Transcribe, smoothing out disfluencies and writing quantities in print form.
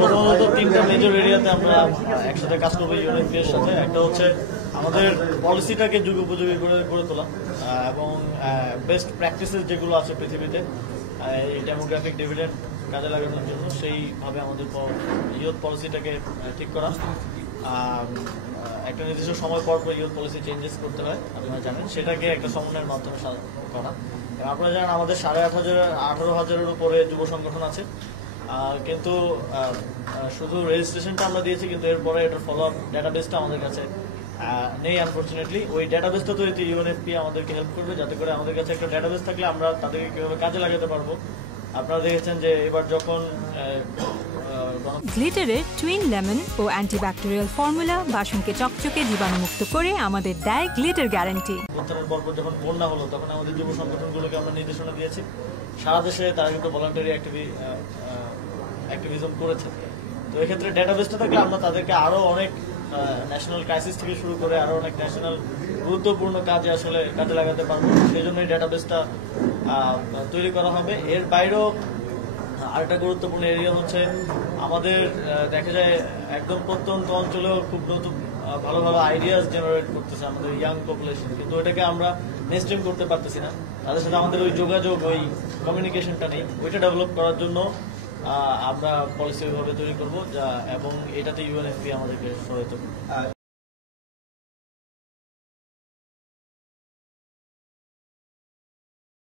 প্রথমত তিনটা মেজর এরিয়াতে আমরা একসাথে কাজ করবো ইউএনএফপি এর সাথে। একটা হচ্ছে আমাদের পলিসিটাকে যুগোপযোগী করে তোলা এবং বেস্ট প্র্যাকটিসেস যেগুলো আছে পৃথিবীতে এই ডেমোগ্রাফিক ডিভিডেন্ড কাজে লাগানোর জন্য সেইভাবে আমাদের ইয়ুথ পলিসিটাকে ঠিক করা। একটা নির্দিষ্ট সময় পর ইয়ুথ পলিসি চেঞ্জেস করতে হয়, আপনারা জানেন, সেটাকে একটা সমন্বয়ের মাধ্যমে করা। আপনারা জানেন আমাদের 18,500-18,000-এর উপরে যুব সংগঠন আছে, কিন্তু শুধু রেজিস্ট্রেশনটা আমরা দিয়েছি, কিন্তু এরপরে এটার ফলো আপ ডেটাবেসটা আমাদের কাছে নেই আনফর্চুনেটলি। ওই ডেটাবেসটা তৈরিতে ইউএনএফপি আমাদেরকে হেল্প করবে, যাতে করে আমাদের কাছে একটা ডেটাবেস থাকলে আমরা তাদেরকে কিভাবে কাজে লাগাতে পারবো। আপনারা দেখেছেন যে এবার যখন গ্লিটারের টুইন লেমন ও অ্যান্টিব্যাকটেরিয়াল ফর্মুলা বাসনকে চকচকে জীবাণুমুক্ত করে আমাদের দেয় গ্লিটার গ্যারান্টি। উত্থানের পর যখন বন্যা হলো তখন আমাদের যুব সংগঠনগুলোকে আমরা নির্দেশনা দিয়েছি, সারা দেশে তারা কিন্তু ভলান্টারি অ্যাক্টিভিজম করেছে। তো এক্ষেত্রে ডেটাবেসটা থাকলে আমরা তাদেরকে আরো অনেক ন্যাশনাল ক্রাইসিস থেকে শুরু করে আরো অনেক ন্যাশনাল গুরুত্বপূর্ণ কাজে আসলে কাজে লাগাতে পারবো। সেই জন্য এই ডেটাবেসটা তৈরি করা হবে। এর বাইরেও আরেকটা গুরুত্বপূর্ণ এরিয়া হচ্ছে আমাদের দেখা যায় একদম প্রত্যন্ত অঞ্চলেও খুব নতুন ভালো ভালো আইডিয়াস জেনারেট করতেছে আমাদের ইয়াং পপুলেশন, কিন্তু ওইটাকে আমরা মেইনস্ট্রিম করতে পারতেছি না। তাদের সাথে আমাদের ওই যোগাযোগ, ওই কমিউনিকেশনটা নেই। ওইটা ডেভেলপ করার জন্য আমরা পলিসি ওইভাবে তৈরি করবো এবং এটাতে ইউএনএফপি আমাদেরকে সহায়তা করবে।